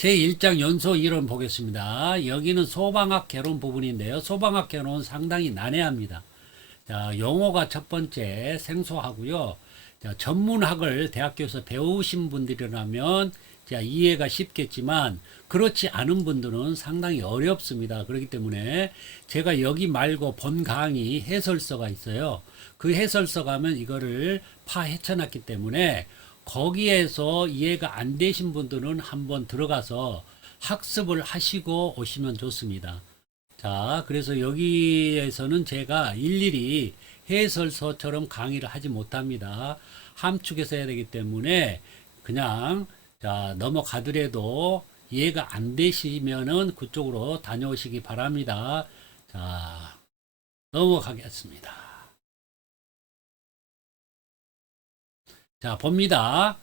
제1장 연소 이론 보겠습니다. 여기는 소방학 개론 부분인데요. 소방학 개론은 상당히 난해합니다. 자, 용어가 첫 번째 생소하고요. 자, 전문학을 대학교에서 배우신 분들이라면 자, 이해가 쉽겠지만 그렇지 않은 분들은 상당히 어렵습니다. 그렇기 때문에 제가 여기 말고 본 강의 해설서가 있어요. 그 해설서 가면 이거를 파헤쳐놨기 때문에 거기에서 이해가 안 되신 분들은 한번 들어가서 학습을 하시고 오시면 좋습니다. 자, 그래서 여기에서는 제가 일일이 해설서처럼 강의를 하지 못합니다. 함축해서 해야 되기 때문에 그냥 자, 넘어가더라도 이해가 안 되시면은 그쪽으로 다녀오시기 바랍니다. 자, 넘어가겠습니다. 자, 봅니다.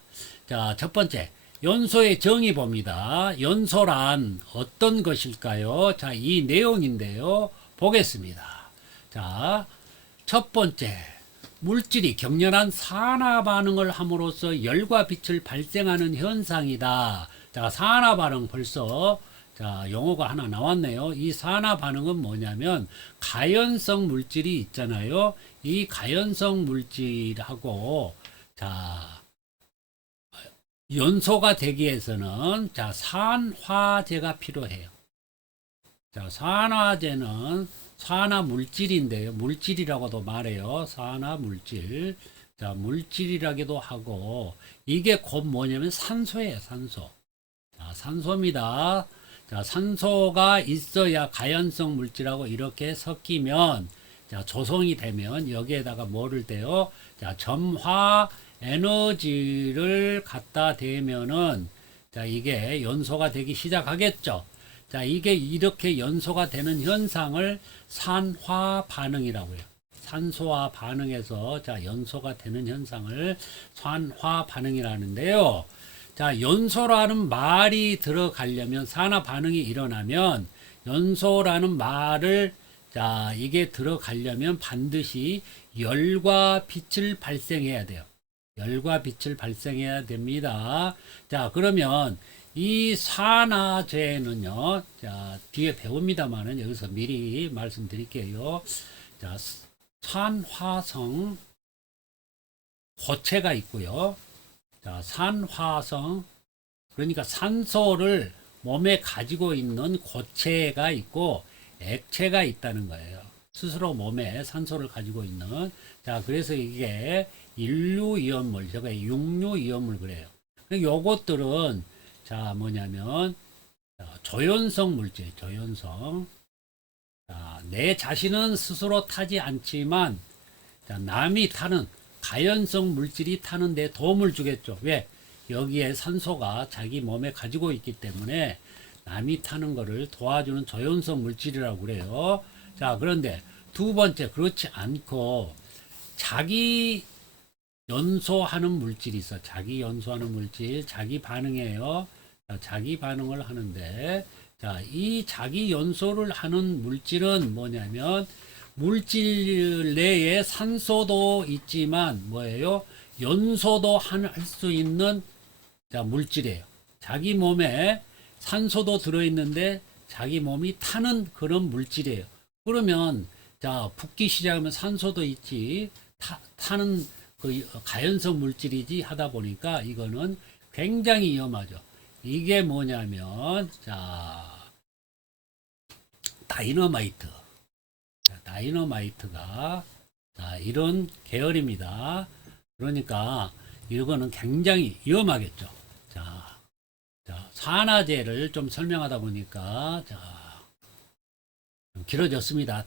자, 첫 번째. 연소의 정의 봅니다. 연소란 어떤 것일까요? 자, 이 내용인데요. 보겠습니다. 자, 첫 번째. 물질이 격렬한 산화 반응을 함으로써 열과 빛을 발생하는 현상이다. 자, 산화 반응 벌써 자, 용어가 하나 나왔네요. 이 산화 반응은 뭐냐면 가연성 물질이 있잖아요. 이 가연성 물질하고 자, 연소가 되기 위해서는 자, 산화제가 필요해요. 자, 산화제는 산화 물질인데요. 물질이라고도 말해요. 산화 물질. 자, 물질이라기도 하고 이게 곧 뭐냐면 산소예요. 산소. 자, 산소입니다. 자, 산소가 있어야 가연성 물질하고 이렇게 섞이면 자, 조성이 되면 여기에다가 뭐를 대요? 자, 점화 에너지를 갖다 대면은 자, 이게 연소가 되기 시작하겠죠. 자, 이게 이렇게 연소가 되는 현상을 산화 반응이라고 해요. 산소와 반응해서 자, 연소가 되는 현상을 산화 반응이라는데요. 자, 연소라는 말이 들어가려면 산화 반응이 일어나면 연소라는 말을 자, 이게 들어가려면 반드시 열과 빛을 발생해야 돼요. 열과 빛을 발생해야 됩니다. 자, 그러면 이 산화제는요, 자, 뒤에 배웁니다만은 여기서 미리 말씀드릴게요. 자, 산화성 고체가 있고요. 자, 산화성, 그러니까 산소를 몸에 가지고 있는 고체가 있고 액체가 있다는 거예요. 스스로 몸에 산소를 가지고 있는. 자, 그래서 이게 인류이온물, 제가 육류이온물 그래요. 요것들은 자, 뭐냐면 조연성 물질, 조연성. 자, 내 자신은 스스로 타지 않지만 자, 남이 타는 가연성 물질이 타는데 도움을 주겠죠. 왜? 여기에 산소가 자기 몸에 가지고 있기 때문에 남이 타는 거를 도와주는 조연성 물질이라고 그래요. 자, 그런데 두 번째, 그렇지 않고 자기 연소하는 물질이 있어. 자기 연소하는 물질, 자기 반응이에요. 자, 자기 반응을 하는데, 자, 이 자기 연소를 하는 물질은 뭐냐면, 물질 내에 산소도 있지만, 뭐예요? 연소도 할 수 있는, 자, 물질이에요. 자기 몸에 산소도 들어있는데, 자기 몸이 타는 그런 물질이에요. 그러면, 자, 붓기 시작하면 산소도 있지, 타는 그 가연성 물질이지 하다 보니까 이거는 굉장히 위험하죠. 이게 뭐냐면 자, 다이너마이트. 자, 다이너마이트가 자, 이런 계열입니다. 그러니까 이거는 굉장히 위험하겠죠. 자, 자, 산화제를 좀 설명하다 보니까 자, 좀 길어졌습니다.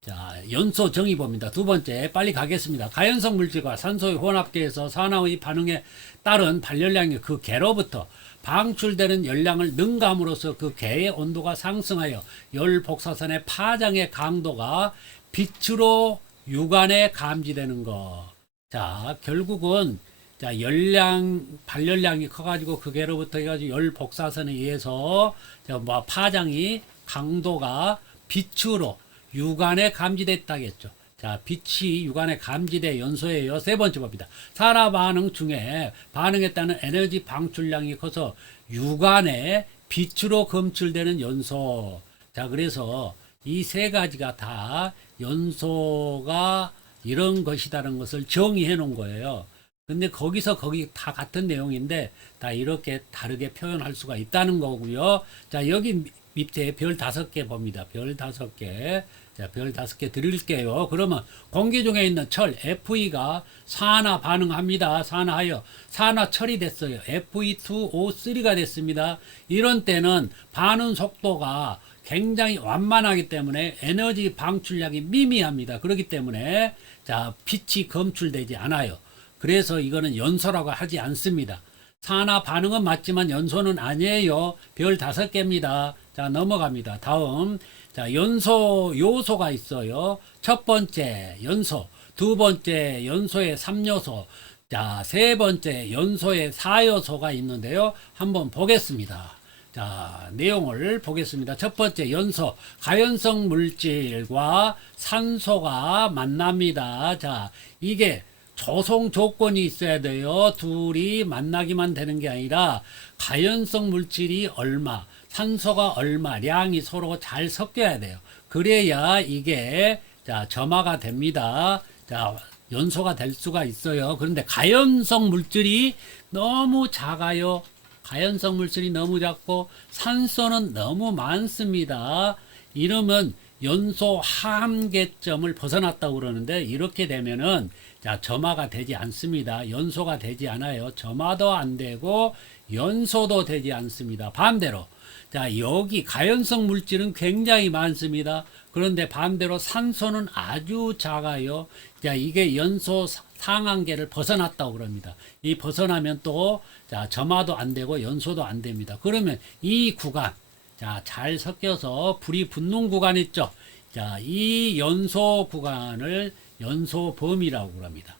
자, 연소 정의 봅니다. 두 번째, 빨리 가겠습니다. 가연성 물질과 산소의 혼합계에서 산화의 반응에 따른 발열량이 그 개로부터 방출되는 열량을 능감으로써 그 개의 온도가 상승하여 열 복사선의 파장의 강도가 빛으로 육안에 감지되는 것. 자, 결국은 자, 열량, 발열량이 커가지고 그 개로부터 해가지고 열 복사선에 의해서 뭐 파장이 강도가 빛으로 육안에 감지됐다겠죠. 자, 빛이 육안에 감지돼 연소예요. 세 번째 봅니다. 산화 반응 중에 반응에 따른 에너지 방출량이 커서 육안에 빛으로 검출되는 연소. 자, 그래서 이 세 가지가 다 연소가 이런 것이다라는 것을 정의해 놓은 거예요. 근데 거기서 거기 다 같은 내용인데 다 이렇게 다르게 표현할 수가 있다는 거고요. 자, 여기 밑에 별 5개 봅니다. 별 5개. 자, 별 5개 드릴게요. 그러면 공기 중에 있는 철 Fe가 산화 반응합니다. 산화하여 산화 철이 됐어요. Fe2O3가 됐습니다. 이런 때는 반응 속도가 굉장히 완만하기 때문에 에너지 방출량이 미미합니다. 그렇기 때문에 자, 빛이 검출되지 않아요. 그래서 이거는 연소라고 하지 않습니다. 산화 반응은 맞지만 연소는 아니에요. 별 5개입니다. 자, 넘어갑니다. 다음. 자, 연소 요소가 있어요. 첫 번째 연소, 두 번째 연소의 3요소, 자, 세 번째 연소의 4요소가 있는데요. 한번 보겠습니다. 자, 내용을 보겠습니다. 첫 번째 연소, 가연성 물질과 산소가 만납니다. 자, 이게 조성 조건이 있어야 돼요. 둘이 만나기만 되는 게 아니라 가연성 물질이 얼마, 산소가 얼마, 량이 서로 잘 섞여야 돼요. 그래야 이게 자, 점화가 됩니다. 자, 연소가 될 수가 있어요. 그런데 가연성 물질이 너무 작아요. 가연성 물질이 너무 작고 산소는 너무 많습니다. 이러면 연소 한계점을 벗어났다고 그러는데 이렇게 되면은 자, 점화가 되지 않습니다. 연소가 되지 않아요. 점화도 안 되고 연소도 되지 않습니다. 반대로 자, 여기 가연성 물질은 굉장히 많습니다. 그런데 반대로 산소는 아주 작아요. 자, 이게 연소 상한계를 벗어났다고 그럽니다. 이 벗어나면 또 자, 점화도 안 되고 연소도 안 됩니다. 그러면 이 구간 자, 잘 섞여서 불이 붙는 구간 있죠. 자, 이 연소 구간을 연소 범위라고 그럽니다.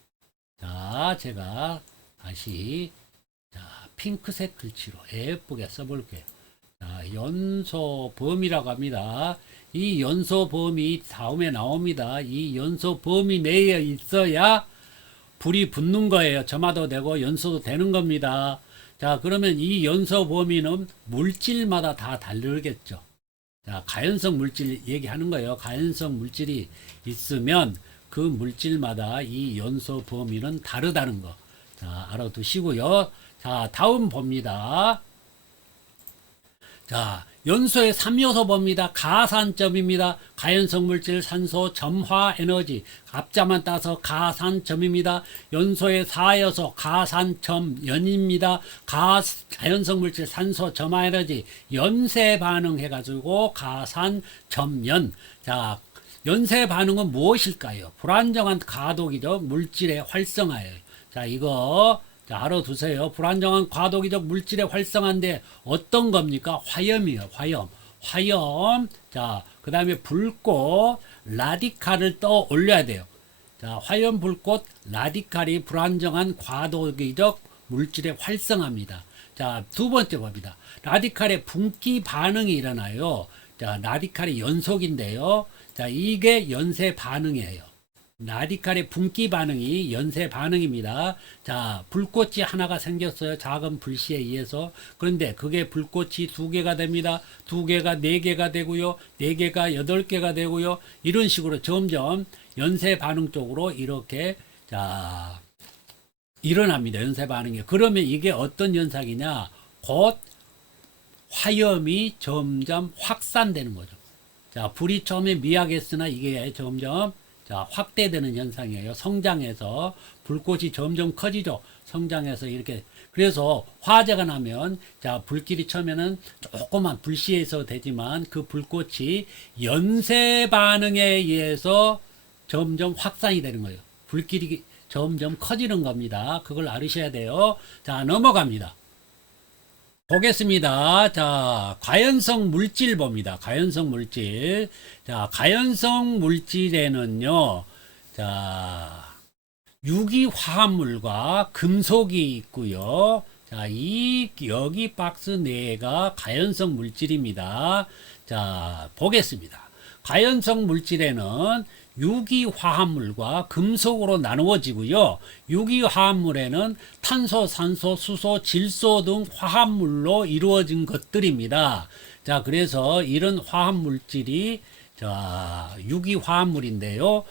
자, 제가 다시 자, 핑크색 글씨로 예쁘게 써볼게요. 자, 연소 범위라고 합니다. 이 연소 범위 다음에 나옵니다. 이 연소 범위 내에 있어야 불이 붙는 거예요. 점화도 되고 연소도 되는 겁니다. 자, 그러면 이 연소 범위는 물질마다 다 다르겠죠. 자, 가연성 물질 얘기하는 거예요. 가연성 물질이 있으면 그 물질마다 이 연소 범위는 다르다는 거. 자, 알아두시고요. 자, 다음 봅니다. 자, 연소의 3요소 봅니다. 가산점입니다. 가연성 물질, 산소, 점화, 에너지. 앞자만 따서 가산점입니다. 연소의 4요소 가산점, 연입니다. 가연성 물질, 산소, 점화, 에너지. 연쇄 반응해가지고 가산점연. 자, 연쇄 반응은 무엇일까요? 불안정한 가독이죠. 물질의 활성화예요. 자, 이거 자, 알아두세요. 불안정한 과도기적 물질의 활성화인데 어떤 겁니까? 화염이에요. 화염. 화염. 자, 그 다음에 불꽃, 라디칼을 떠 올려야 돼요. 자, 화염, 불꽃, 라디칼이 불안정한 과도기적 물질의 활성화입니다. 자, 두 번째 봅니다. 라디칼의 분기 반응이 일어나요. 자, 라디칼이 연속인데요. 자, 이게 연쇄 반응이에요. 라디칼의 분기 반응이 연쇄 반응입니다. 자, 불꽃이 하나가 생겼어요. 작은 불씨에 의해서. 그런데 그게 불꽃이 2개가 됩니다. 2개가 4개가 되고요. 4개가 8개가 되고요. 이런 식으로 점점 연쇄 반응 쪽으로 이렇게 자, 일어납니다. 연쇄 반응이. 그러면 이게 어떤 현상이냐? 곧 화염이 점점 확산되는 거죠. 자, 불이 처음에 미약했으나 이게 점점 자, 확대되는 현상이에요. 성장해서 불꽃이 점점 커지죠. 성장해서 이렇게. 그래서 화재가 나면 자, 불길이 처음에는 조그만 불씨에서 되지만 그 불꽃이 연쇄 반응에 의해서 점점 확산이 되는 거예요. 불길이 점점 커지는 겁니다. 그걸 알으셔야 돼요. 자, 넘어갑니다. 보겠습니다. 자, 가연성 물질 봅니다. 가연성 물질. 자, 가연성 물질에는요, 자, 유기화합물과 금속이 있고요. 자, 여기 박스 내가 가연성 물질입니다. 자, 보겠습니다. 가연성 물질에는 유기화합물과 금속으로 나누어지고요. 유기화합물에는 탄소, 산소, 수소, 질소 등 화합물로 이루어진 것들입니다. 자, 그래서 이런 화합물질이 자, 유기화합물인데요.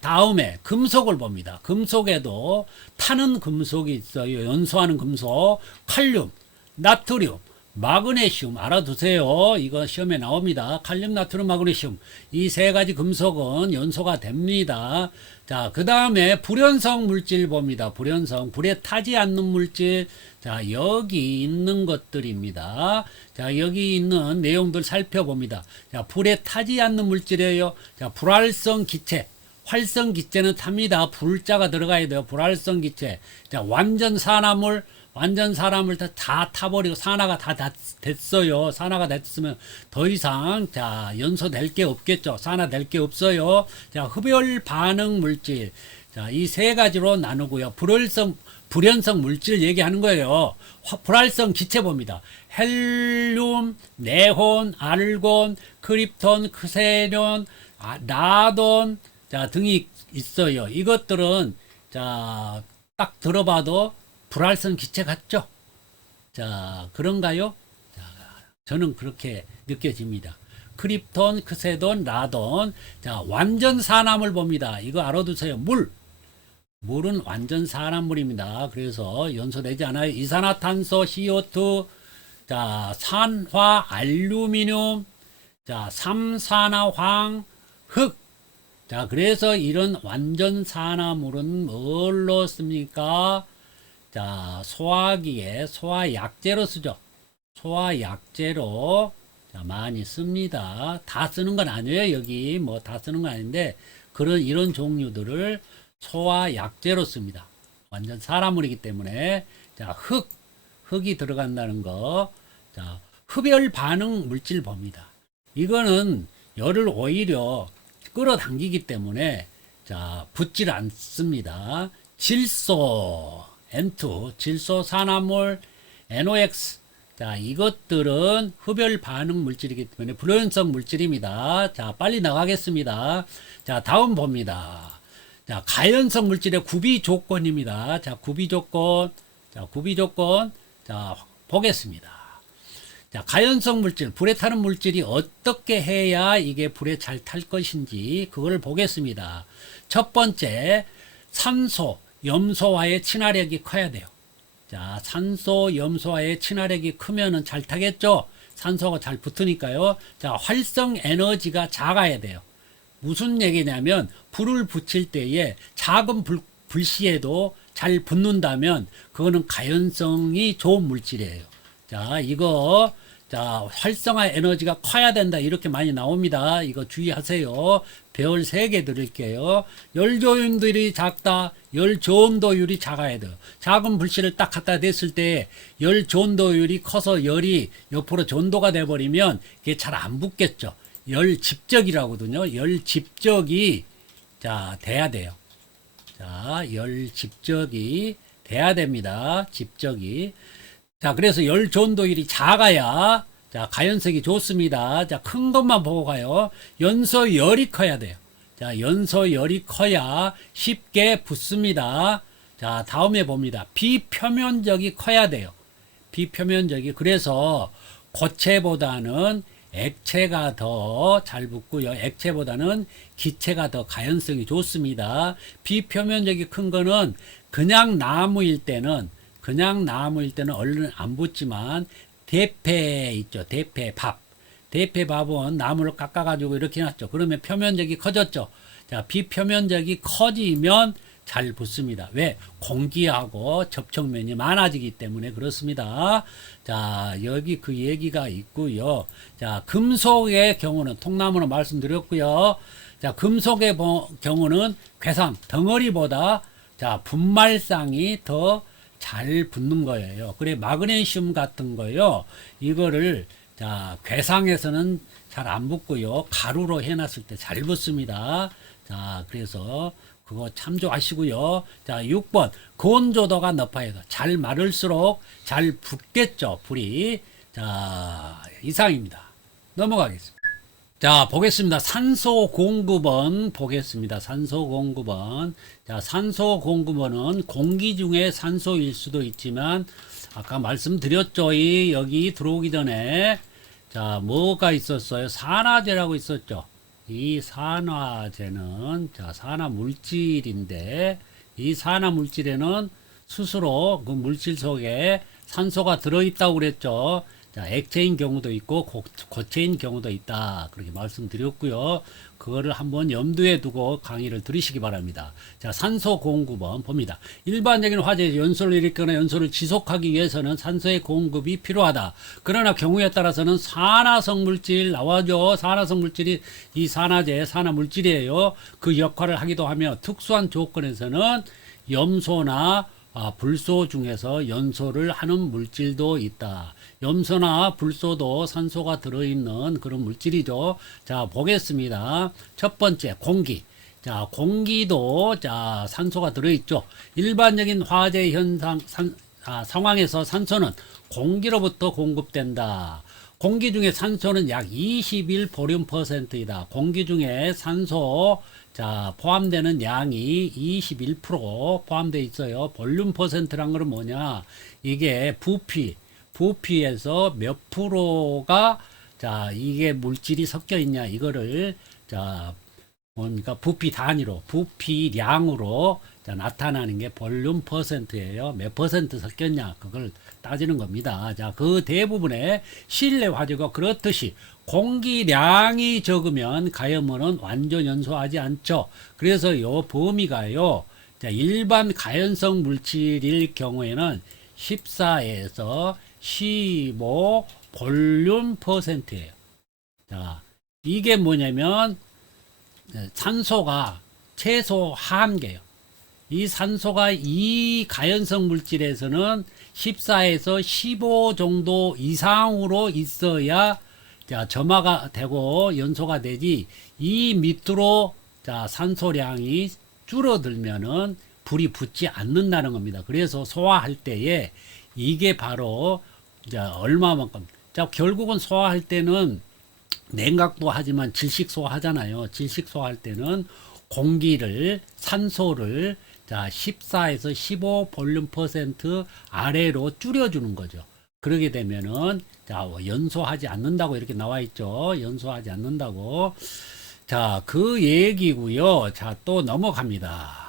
다음에 금속을 봅니다. 금속에도 타는 금속이 있어요. 연소하는 금속, 칼륨, 나트륨, 마그네슘 알아두세요. 이거 시험에 나옵니다. 칼륨, 나트륨, 마그네슘 이 세 가지 금속은 연소가 됩니다. 자, 그 다음에 불연성 물질 봅니다. 불연성, 불에 타지 않는 물질. 자, 여기 있는 것들입니다. 자, 여기 있는 내용들 살펴봅니다. 자, 불에 타지 않는 물질이에요. 자, 불활성 기체. 활성 기체는 탑니다. 불자가 들어가야 돼요. 불활성 기체. 자, 완전 산화물 다 타버리고 산화가 다 됐어요. 산화가 됐으면 더 이상 자 연소될 게 없겠죠. 산화될 게 없어요. 자, 흡열 반응 물질. 자, 이 세 가지로 나누고요. 불연성 물질 얘기하는 거예요. 불활성 기체 봅니다. 헬륨, 네온, 알곤, 크립톤, 크세론, 라돈 자 등이 있어요. 이것들은 자 딱 들어봐도 불활성 기체 같죠? 자, 그런가요? 자, 저는 그렇게 느껴집니다. 크립톤, 크세돈, 라돈. 자, 완전 산화물 봅니다. 이거 알아두세요. 물은 완전 산화물입니다. 그래서 연소되지 않아요. 이산화탄소, CO2, 자, 산화, 알루미늄, 자, 삼산화황, 흙. 자, 그래서 이런 완전 산화물은 뭘로 씁니까? 자, 소화기에 소화약제로 쓰죠. 소화약제로 자, 많이 씁니다. 다 쓰는 건 아니에요. 여기 뭐 다 쓰는 건 아닌데 이런 종류들을 소화약제로 씁니다. 완전 산화물이기 때문에 자, 흙이 들어간다는 거. 자, 흡열 반응 물질 봅니다. 이거는 열을 오히려 끌어당기기 때문에 자, 붙질 않습니다. 질소 N2, 질소 산화물, NOx. 자, 이것들은 흡열 반응 물질이기 때문에 불연성 물질입니다. 자, 빨리 나가겠습니다. 자, 다음 봅니다. 자, 가연성 물질의 구비 조건입니다. 자, 구비 조건. 자, 보겠습니다. 자, 가연성 물질, 불에 타는 물질이 어떻게 해야 이게 불에 잘 탈 것인지 그걸 보겠습니다. 첫 번째, 산소, 염소와의 친화력이 커야 돼요. 자, 산소, 염소와의 친화력이 크면은 잘 타겠죠? 산소가 잘 붙으니까요. 자, 활성 에너지가 작아야 돼요. 무슨 얘기냐면, 불을 붙일 때에 작은 불씨에도 잘 붙는다면, 그거는 가연성이 좋은 물질이에요. 자, 이거, 자, 활성화 에너지가 커야 된다. 이렇게 많이 나옵니다. 이거 주의하세요. 별 3개 드릴게요. 열조온도율이 작다. 열조온도율이 작아야 돼요. 작은 불씨를 딱 갖다 댔을 때 열조온도율이 커서 열이 옆으로 전도가 돼버리면 이게 잘 안 붙겠죠. 열집적이라고 하거든요. 열집적이 자, 돼야 돼요. 자, 열집적이 돼야 됩니다. 집적이. 자, 그래서 열전도율이 작아야 자, 가연성이 좋습니다. 자, 큰 것만 보고 가요. 연소열이 커야 돼요. 자, 연소열이 커야 쉽게 붙습니다. 자, 다음에 봅니다. 비표면적이 커야 돼요. 비표면적이. 그래서 고체보다는 액체가 더 잘 붙고요. 액체보다는 기체가 더 가연성이 좋습니다. 비표면적이 큰 거는 그냥 나무일 때는 얼른 안 붙지만 대패 있죠. 대패밥. 대패밥은 나무를 깎아가지고 이렇게 해놨죠. 그러면 표면적이 커졌죠. 자, 비표면적이 커지면 잘 붙습니다. 왜? 공기하고 접촉면이 많아지기 때문에 그렇습니다. 자, 여기 그 얘기가 있고요. 자, 금속의 경우는 통나무로 말씀드렸고요. 자, 금속의 경우는 괴상, 덩어리보다 자, 분말상이 더 잘 붙는 거예요. 그래, 마그네슘 같은 거요. 이거를 자, 괴상에서는 잘 안 붙고요. 가루로 해놨을 때 잘 붙습니다. 자, 그래서 그거 참조하시고요. 자, 6번. 건조도가 높아야 돼. 잘 마를수록 잘 붙겠죠, 불이. 자, 이상입니다. 넘어가겠습니다. 자, 보겠습니다. 산소 공급원 보겠습니다. 산소 공급원. 자, 산소 공급원은 공기 중에 산소일 수도 있지만, 아까 말씀드렸죠. 여기 들어오기 전에, 자, 뭐가 있었어요? 산화제라고 있었죠. 이 산화제는, 자, 산화 물질인데, 이 산화 물질에는 스스로 그 물질 속에 산소가 들어있다고 그랬죠. 자, 액체인 경우도 있고 고체인 경우도 있다. 그렇게 말씀드렸고요. 그거를 한번 염두에 두고 강의를 들으시기 바랍니다. 자, 산소 공급원 봅니다. 일반적인 화재에서 연소를 일으키거나 연소를 지속하기 위해서는 산소의 공급이 필요하다. 그러나 경우에 따라서는 산화성 물질 나와죠. 산화성 물질이 이 산화제, 산화 물질이에요. 그 역할을 하기도 하며 특수한 조건에서는 염소나 불소 중에서 연소를 하는 물질도 있다. 염소나 불소도 산소가 들어있는 그런 물질이죠. 자, 보겠습니다. 첫 번째, 공기. 자, 공기도, 자, 산소가 들어있죠. 일반적인 화재 현상, 상황에서 산소는 공기로부터 공급된다. 공기 중에 산소는 약 21볼륨%이다. 공기 중에 산소, 자, 포함되는 양이 21% 포함되어 있어요. 볼륨 퍼센트란 것은 뭐냐? 이게 부피에서 몇 프로가, 자, 이게 물질이 섞여 있냐? 이거를, 자, 뭡니까? 부피 단위로, 부피량으로, 자, 나타나는 게 볼륨 퍼센트예요. 몇 퍼센트 섞였냐? 그걸 따지는 겁니다. 자, 그 대부분의 실내 화재가 그렇듯이 공기량이 적으면 가염원은 완전 연소하지 않죠. 그래서 요 범위가요, 자, 일반 가연성 물질일 경우에는 14에서 15 볼륨 퍼센트예요. 자, 이게 뭐냐면 산소가 최소 한계예요. 이 산소가 이 가연성 물질에서는 14에서 15 정도 이상으로 있어야, 자, 점화가 되고 연소가 되지, 이 밑으로, 자, 산소량이 줄어들면은 불이 붙지 않는다는 겁니다. 그래서 소화할 때에 이게 바로, 자, 얼마만큼, 자, 결국은 소화할 때는 냉각도 하지만 질식 소화하잖아요. 질식 소화할 때는 공기를, 산소를, 자, 14에서 15 볼륨 퍼센트 아래로 줄여주는 거죠. 그러게 되면은, 자, 연소하지 않는다고 이렇게 나와 있죠. 연소하지 않는다고. 자, 그 얘기고요. 자, 또 넘어갑니다.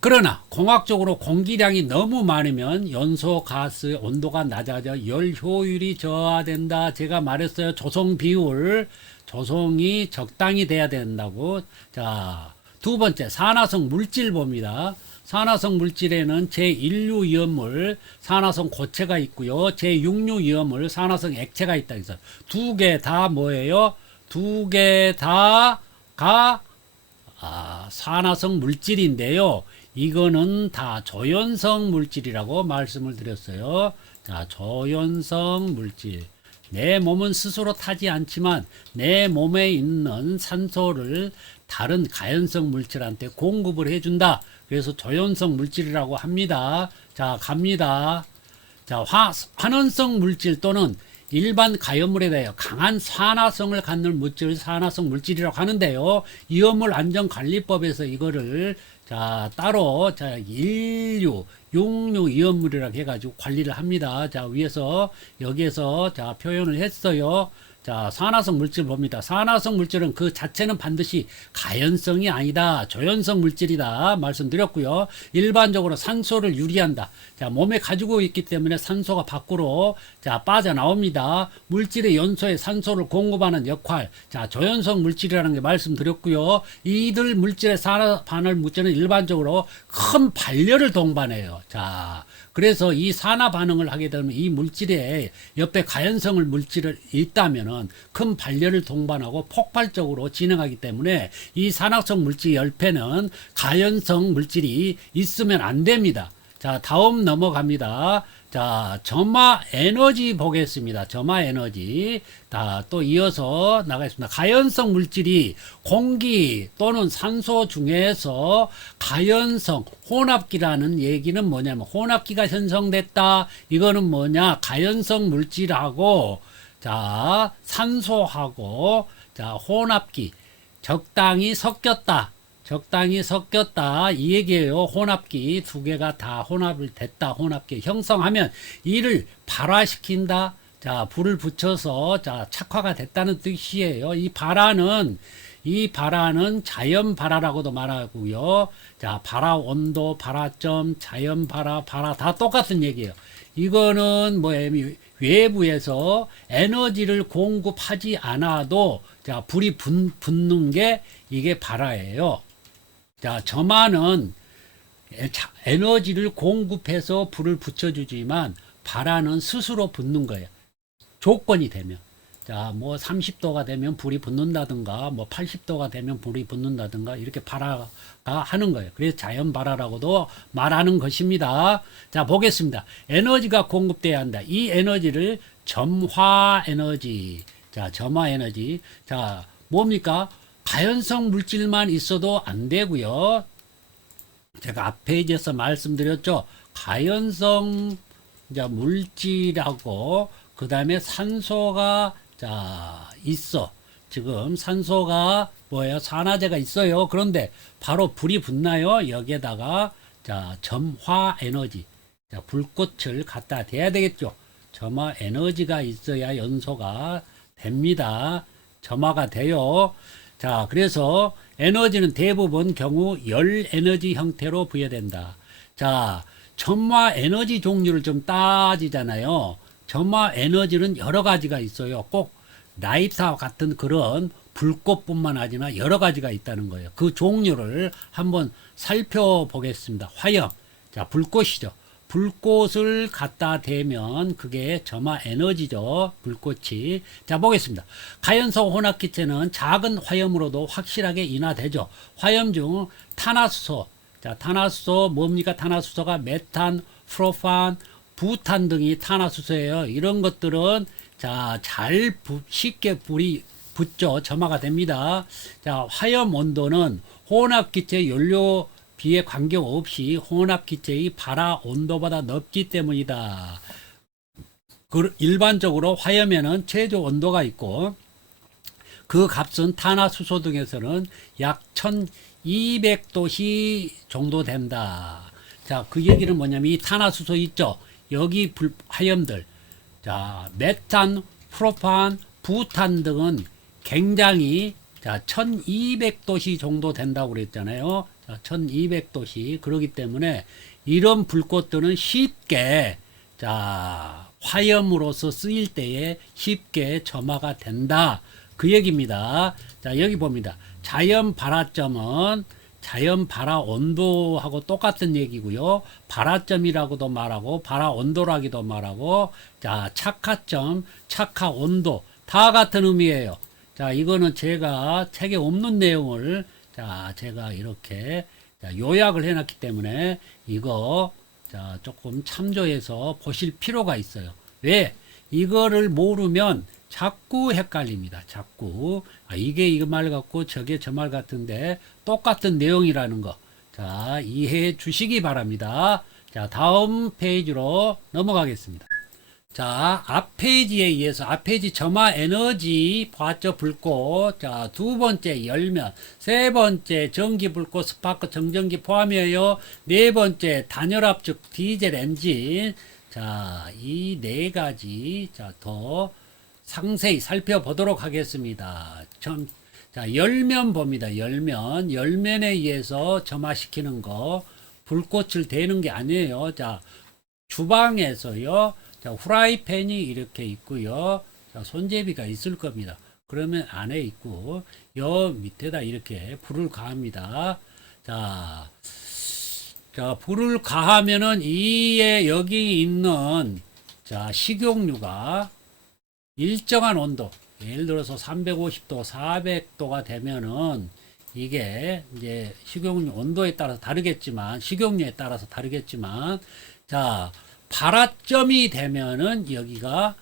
그러나 공학적으로 공기량이 너무 많으면 연소 가스 온도가 낮아져 열 효율이 저하된다. 제가 말했어요. 조성 비율, 조성이 적당히 돼야 된다고. 자, 두 번째, 산화성 물질 봅니다. 산화성 물질에는 제1류 이온물, 산화성 고체가 있고요. 제6류 이온물, 산화성 액체가 있다. 그래서 두 개 다 뭐예요? 두 개 다가 산화성 물질인데요. 이거는 다 조연성 물질이라고 말씀을 드렸어요. 자, 조연성 물질. 내 몸은 스스로 타지 않지만 내 몸에 있는 산소를 다른 가연성 물질한테 공급을 해준다. 그래서 조연성 물질이라고 합니다. 자, 갑니다. 자, 환원성 물질 또는 일반 가연물에 대하여 강한 산화성을 갖는 물질을 산화성 물질이라고 하는데요. 이온물 안전관리법에서 이거를, 자, 따로, 자, 1류, 6류 이온물이라고 해가지고 관리를 합니다. 자, 위에서, 여기에서, 자, 표현을 했어요. 자, 산화성 물질 봅니다. 산화성 물질은 그 자체는 반드시 가연성이 아니다. 조연성 물질이다. 말씀드렸고요. 일반적으로 산소를 유리한다. 자, 몸에 가지고 있기 때문에 산소가 밖으로, 자, 빠져나옵니다. 물질의 연소에 산소를 공급하는 역할. 자, 조연성 물질이라는 게 말씀드렸고요. 이들 물질의 산화 반응 물질은 일반적으로 큰 발열을 동반해요. 자, 그래서 이 산화 반응을 하게 되면 이 물질에 옆에 가연성을 물질을 있다면은 큰 발열을 동반하고 폭발적으로 진행하기 때문에 이 산화성 물질 열패는 가연성 물질이 있으면 안 됩니다. 자, 다음 넘어갑니다. 자, 점화 에너지 보겠습니다. 점화 에너지. 자, 또 이어서 나가겠습니다. 가연성 물질이 공기 또는 산소 중에서 가연성 혼합기라는 얘기는 뭐냐면 혼합기가 형성됐다. 이거는 뭐냐? 가연성 물질하고, 자, 산소하고 자, 혼합기 적당히 섞였다. 적당히 섞였다. 이 얘기예요. 혼합기 두 개가 다 혼합을 됐다. 혼합기 형성하면 이를 발화시킨다. 자, 불을 붙여서 자, 착화가 됐다는 뜻이에요. 이 발화는 자연 발화라고도 말하고요. 자, 발화 온도, 발화점, 자연 발화, 발화 다 똑같은 얘기예요. 이거는 뭐 외부에서 에너지를 공급하지 않아도 자, 불이 붙는 게 이게 발화예요. 자, 점화는 에너지를 공급해서 불을 붙여주지만 발화는 스스로 붙는 거예요. 조건이 되면. 자, 뭐 30도가 되면 불이 붙는다든가, 뭐 80도가 되면 불이 붙는다든가, 이렇게 발화가 하는 거예요. 그래서 자연 발화라고도 말하는 것입니다. 자, 보겠습니다. 에너지가 공급돼야 한다. 이 에너지를 점화 에너지. 자, 점화 에너지. 자, 뭡니까? 가연성 물질만 있어도 안 되고요. 제가 앞 페이지에서 말씀드렸죠. 가연성 물질하고 그 다음에 산소가 자 있어. 지금 산소가 뭐예요? 산화제가 있어요. 그런데 바로 불이 붙나요? 여기에다가 자 점화 에너지. 자, 불꽃을 갖다 대야 되겠죠. 점화 에너지가 있어야 연소가 됩니다. 점화가 돼요. 자, 그래서 에너지는 대부분 경우 열 에너지 형태로 부여된다. 자, 점화 에너지 종류를 좀 따지잖아요. 점화 에너지는 여러 가지가 있어요. 꼭 라이트와 같은 그런 불꽃뿐만 아니라 여러 가지가 있다는 거예요. 그 종류를 한번 살펴보겠습니다. 화염. 자, 불꽃이죠. 불꽃을 갖다 대면 그게 점화 에너지죠. 불꽃이. 자, 보겠습니다. 가연성 혼합기체는 작은 화염으로도 확실하게 인화되죠. 화염 중 탄화수소. 자, 탄화수소 뭡니까? 탄화수소가 메탄, 프로판, 부탄 등이 탄화수소예요. 이런 것들은 자, 쉽게 불이 붙죠. 점화가 됩니다. 자, 화염 온도는 혼합기체 연료 비에 관계없이 혼합기체의 발화 온도보다 높기 때문이다. 일반적으로 화염에는 최저 온도가 있고 그 값은 탄화수소 등에서는 약 1200도씨 정도 된다. 자, 그 얘기는 뭐냐면 이 탄화수소 있죠. 여기 화염들. 자, 메탄, 프로판, 부탄 등은 굉장히 자, 1200도씨 정도 된다고 그랬잖아요. 1200도씨. 그렇기 때문에 이런 불꽃들은 쉽게 자, 화염으로서 쓰일 때에 쉽게 점화가 된다. 그 얘기입니다. 자, 여기 봅니다. 자연 발화점은 자연 발화 온도하고 똑같은 얘기고요. 발화점이라고도 말하고 발화 온도라기도 말하고 자, 착화점, 착화 온도 다 같은 의미예요. 자, 이거는 제가 책에 없는 내용을 자, 제가 이렇게 자, 요약을 해놨기 때문에 이거 자, 조금 참조해서 보실 필요가 있어요. 왜? 이거를 모르면 자꾸 헷갈립니다. 자꾸. 이게 이 말 같고 저게 저 말 같은데 똑같은 내용이라는 거. 자, 이해해 주시기 바랍니다. 자, 다음 페이지로 넘어가겠습니다. 자, 앞 페이지에 의해서 앞 페이지 점화 에너지 봤죠? 불꽃. 자, 두 번째 열면, 세 번째 전기 불꽃 스파크 정전기 포함이에요. 네 번째 단열압 즉 디젤 엔진. 자, 이 네 가지 자, 더 상세히 살펴보도록 하겠습니다. 자, 열면 봅니다. 열면에 의해서 점화시키는 거 불꽃을 대는 게 아니에요. 자, 주방에서요. 자, 후라이팬이 이렇게 있고요. 자, 손잡이가 있을 겁니다. 그러면 안에 있고, 여 밑에다 이렇게 불을 가합니다. 자, 불을 가하면은 이에 여기 있는 자, 식용유가 일정한 온도, 예를 들어서 350도, 400도가 되면은 이게 이제 식용유 온도에 따라서 다르겠지만, 식용유에 따라서 다르겠지만, 자, 발화점이 되면은 여기가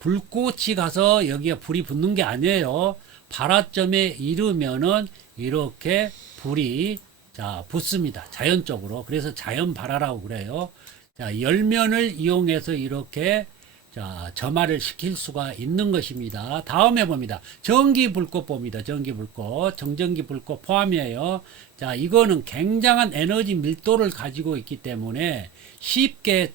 불꽃이 가서 여기에 불이 붙는 게 아니에요. 발화점에 이르면은 이렇게 불이 자, 붙습니다. 자연적으로. 그래서 자연 발화라고 그래요. 자, 열면을 이용해서 이렇게 자, 점화를 시킬 수가 있는 것입니다. 다음에 봅니다. 전기 불꽃 봅니다. 전기 불꽃, 정전기 불꽃 포함이에요. 자, 이거는 굉장한 에너지 밀도를 가지고 있기 때문에 쉽게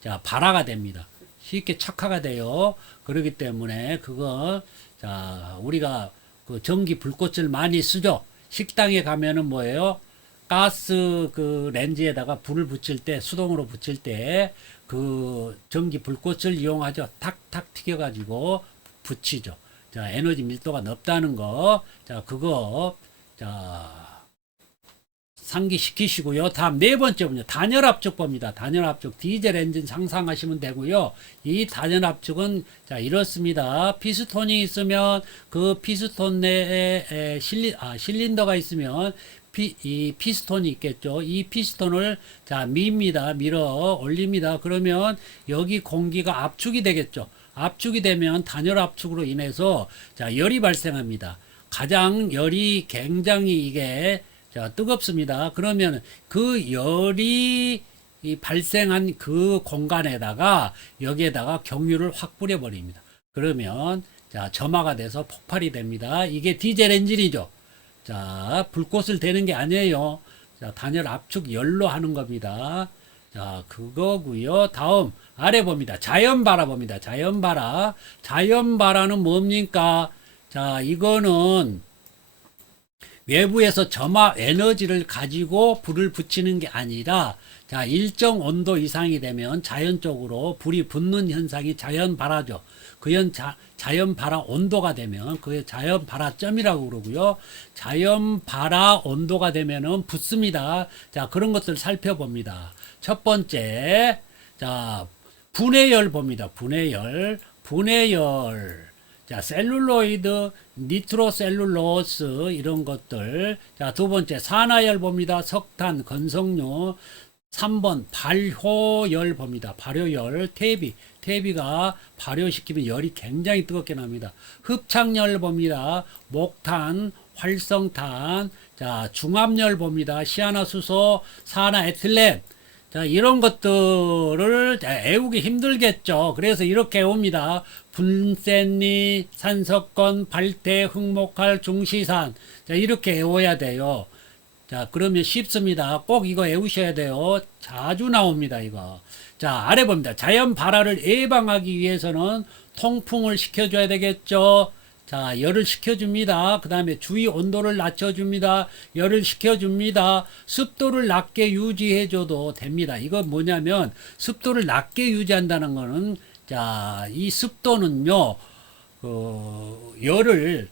자, 발화가 됩니다. 쉽게 척화가 돼요. 그렇기 때문에 그거 자, 우리가 그 전기 불꽃을 많이 쓰죠. 식당에 가면은 뭐예요? 가스 그 렌즈에다가 불을 붙일 때, 수동으로 붙일 때 그 전기 불꽃을 이용하죠. 탁탁 튀겨가지고 붙이죠. 자, 에너지 밀도가 높다는 거. 자, 그거, 자, 상기시키시고요. 다음 네 번째는요. 단열압축 봅니다. 단열압축. 디젤 엔진 상상하시면 되고요. 이 단열압축은 자, 이렇습니다. 피스톤이 있으면 그 피스톤 내에 실린더가 있으면 이 피스톤이 있겠죠. 이 피스톤을 자, 밀어 올립니다. 그러면 여기 공기가 압축이 되겠죠. 압축이 되면 단열 압축으로 인해서 자, 열이 발생합니다. 가장 열이 굉장히 이게 자, 뜨겁습니다. 그러면 그 열이 이 발생한 그 공간에다가 여기에다가 경유를 확 뿌려버립니다. 그러면 자, 점화가 돼서 폭발이 됩니다. 이게 디젤 엔진이죠. 자, 불꽃을 대는 게 아니에요. 자, 단열 압축 열로 하는 겁니다. 자, 그거고요. 다음 아래 봅니다. 자연 발화 봅니다. 자연 발화. 자연 발화는 뭡니까? 자, 이거는 외부에서 점화 에너지를 가지고 불을 붙이는 게 아니라 자, 일정 온도 이상이 되면 자연적으로 불이 붙는 현상이 자연 발화죠. 자연 발화 온도가 되면 그게 자연 발화점이라고 그러고요. 자연 발화 온도가 되면은 붙습니다. 자, 그런 것들 살펴봅니다. 첫 번째, 자, 분해열 봅니다. 분해열. 자, 셀룰로이드, 니트로셀룰로스 이런 것들. 자, 두 번째 산화열 봅니다. 석탄, 건석류. 3번 발효열 봅니다. 발효열, 퇴비가 발효시키면 열이 굉장히 뜨겁게 납니다. 흡착열 봅니다. 목탄, 활성탄, 자, 중압열 봅니다. 시아나수소, 산화에틸렌. 자, 이런 것들을 애우기 힘들겠죠. 그래서 이렇게 애웁니다. 분센리, 산석권, 발태, 흑목할, 중시산. 자, 이렇게 애워야 돼요. 자, 그러면 쉽습니다. 꼭 이거 외우셔야 돼요. 자주 나옵니다, 이거. 자, 아래 봅니다. 자연 발화를 예방하기 위해서는 통풍을 시켜줘야 되겠죠. 자, 열을 식혀줍니다. 그 다음에 주위 온도를 낮춰줍니다. 열을 식혀줍니다. 습도를 낮게 유지해줘도 됩니다. 이거 뭐냐면, 습도를 낮게 유지한다는 거는, 자, 이 습도는요, 열을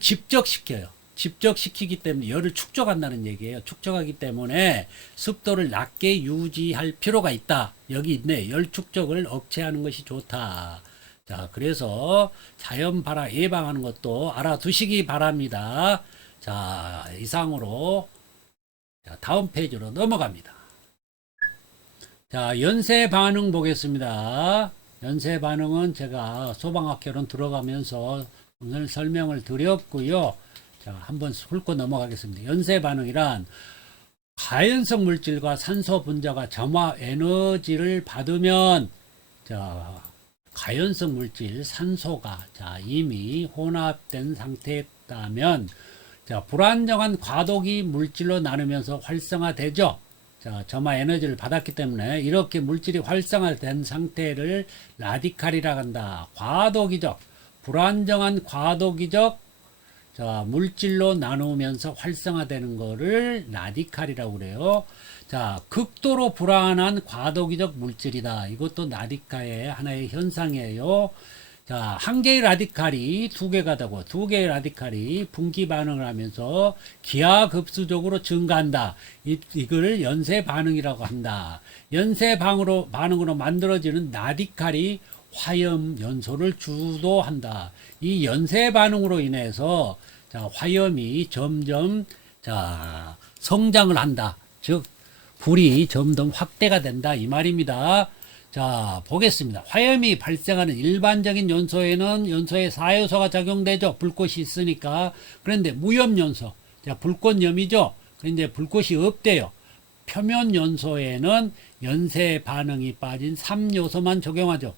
집적시켜요. 집적시키기 때문에 열을 축적한다는 얘기예요. 축적하기 때문에 습도를 낮게 유지할 필요가 있다. 여기 있네. 열 축적을 억제하는 것이 좋다. 자, 그래서 자연 발화 예방하는 것도 알아두시기 바랍니다. 자, 이상으로 자, 다음 페이지로 넘어갑니다. 자, 연쇄 반응 보겠습니다. 연쇄 반응은 제가 소방학개론 들어가면서 오늘 설명을 드렸고요. 자, 한번 훑고 넘어가겠습니다. 연쇄 반응이란 가연성 물질과 산소 분자가 점화 에너지를 받으면 자, 가연성 물질 산소가 자, 이미 혼합된 상태였다면 자, 불안정한 과도기 물질로 나누면서 활성화되죠. 자, 점화 에너지를 받았기 때문에 이렇게 물질이 활성화된 상태를 라디칼이라고 한다. 과도기적, 불안정한 과도기적 자, 물질로 나누면서 활성화되는 거를 라디칼이라고 그래요. 자, 극도로 불안한 과도기적 물질이다. 이것도 라디칼의 하나의 현상이에요. 자, 한 개의 라디칼이 두 개가 되고 두 개의 라디칼이 분기 반응을 하면서 기하급수적으로 증가한다. 이걸 연쇄 반응이라고 한다. 연쇄 반응으로 만들어지는 라디칼이 화염 연소를 주도한다. 이 연쇄 반응으로 인해서 자, 화염이 점점 자, 성장을 한다. 즉 불이 점점 확대가 된다 이 말입니다. 자, 보겠습니다. 화염이 발생하는 일반적인 연소에는 연소에 4요소가 작용되죠. 불꽃이 있으니까. 그런데 무염 연소, 자, 불꽃염이죠. 그런데 불꽃이 없대요. 표면 연소에는 연쇄 반응이 빠진 3요소만 적용하죠.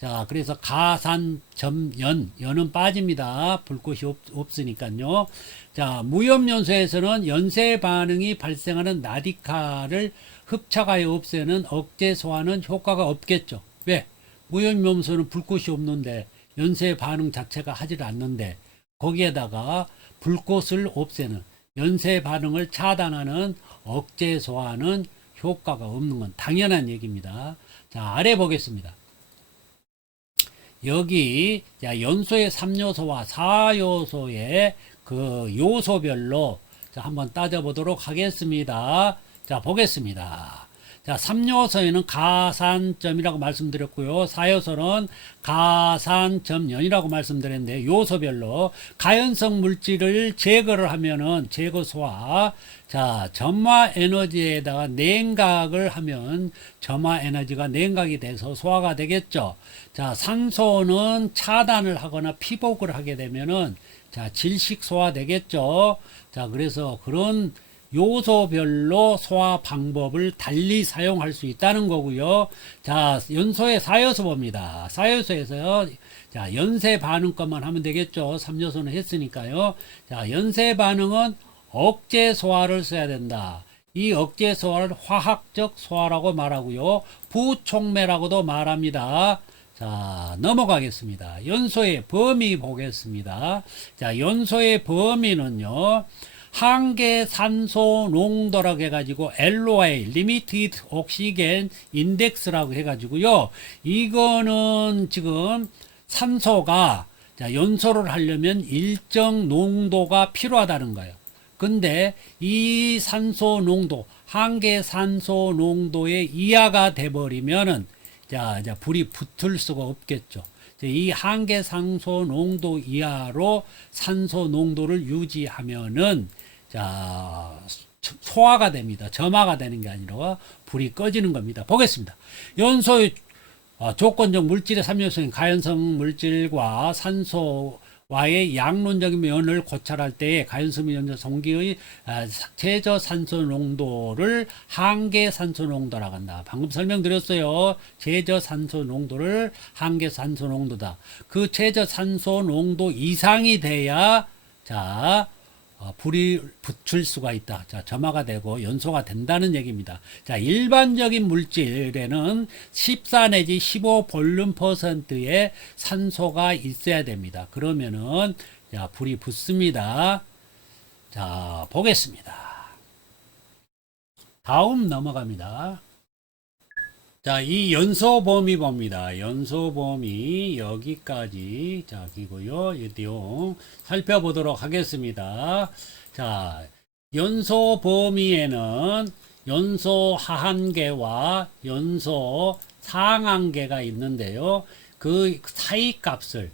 자, 그래서 가산점연, 연은 빠집니다. 불꽃이 없으니까요. 자, 무염연소에서는 연쇄 반응이 발생하는 라디칼을 흡착하여 없애는 억제 소화는 효과가 없겠죠. 왜? 무염연소는 불꽃이 없는데 연쇄 반응 자체가 하질 않는데 거기에다가 불꽃을 없애는 연쇄 반응을 차단하는 억제 소화는 효과가 없는 건 당연한 얘기입니다. 자, 아래 보겠습니다. 여기 연소의 3요소와 4요소의 그 요소별로 자, 한번 따져보도록 하겠습니다. 자, 보겠습니다. 자, 3요소에는 가산점이라고 말씀드렸고요. 4요소는 가산점연이라고 말씀드렸는데 요소별로 가연성 물질을 제거를 하면은 제거 소화. 자, 점화 에너지에다가 냉각을 하면 점화 에너지가 냉각이 돼서 소화가 되겠죠. 자, 산소는 차단을 하거나 피복을 하게 되면은 자, 질식 소화 되겠죠. 자, 그래서 그런 요소별로 소화 방법을 달리 사용할 수 있다는 거고요. 자, 연소의 4요소 봅니다. 4요소에서 자, 연쇄 반응 것만 하면 되겠죠. 3요소는 했으니까요. 자, 연쇄 반응은 억제 소화를 써야 된다. 이 억제 소화를 화학적 소화라고 말하고요. 부촉매라고도 말합니다. 자, 넘어가겠습니다. 연소의 범위 보겠습니다. 자, 연소의 범위는요. 한계 산소 농도라고 해가지고 LOI, Limited Oxygen Index라고 해가지고요. 이거는 지금 산소가 자, 연소를 하려면 일정 농도가 필요하다는 거예요. 근데 이 산소 농도, 한계 산소 농도의 이하가 돼버리면은 자, 불이 붙을 수가 없겠죠. 이 한계 산소 농도 이하로 산소 농도를 유지하면은 자, 소화가 됩니다. 점화가 되는 게 아니라 불이 꺼지는 겁니다. 보겠습니다. 연소의 조건적 물질의 3요소인 가연성 물질과 산소와의 양론적인 면을 고찰할 때에 가연성 연소 성기의 최저 산소 농도를 한계 산소 농도라고 한다. 방금 설명드렸어요. 최저 산소 농도를 한계 산소 농도다. 그 최저 산소 농도 이상이 돼야 자, 불이 붙을 수가 있다. 자, 점화가 되고 연소가 된다는 얘기입니다. 자, 일반적인 물질에는 14 내지 15 볼륨 퍼센트의 산소가 있어야 됩니다. 그러면은 자, 불이 붙습니다. 자, 보겠습니다. 다음 넘어갑니다. 자, 이 연소 범위 봅니다. 연소 범위 여기까지 자, 기고요. 이 내용 살펴보도록 하겠습니다. 자, 연소 범위에는 연소 하한계와 연소 상한계가 있는데요. 그 사이 값을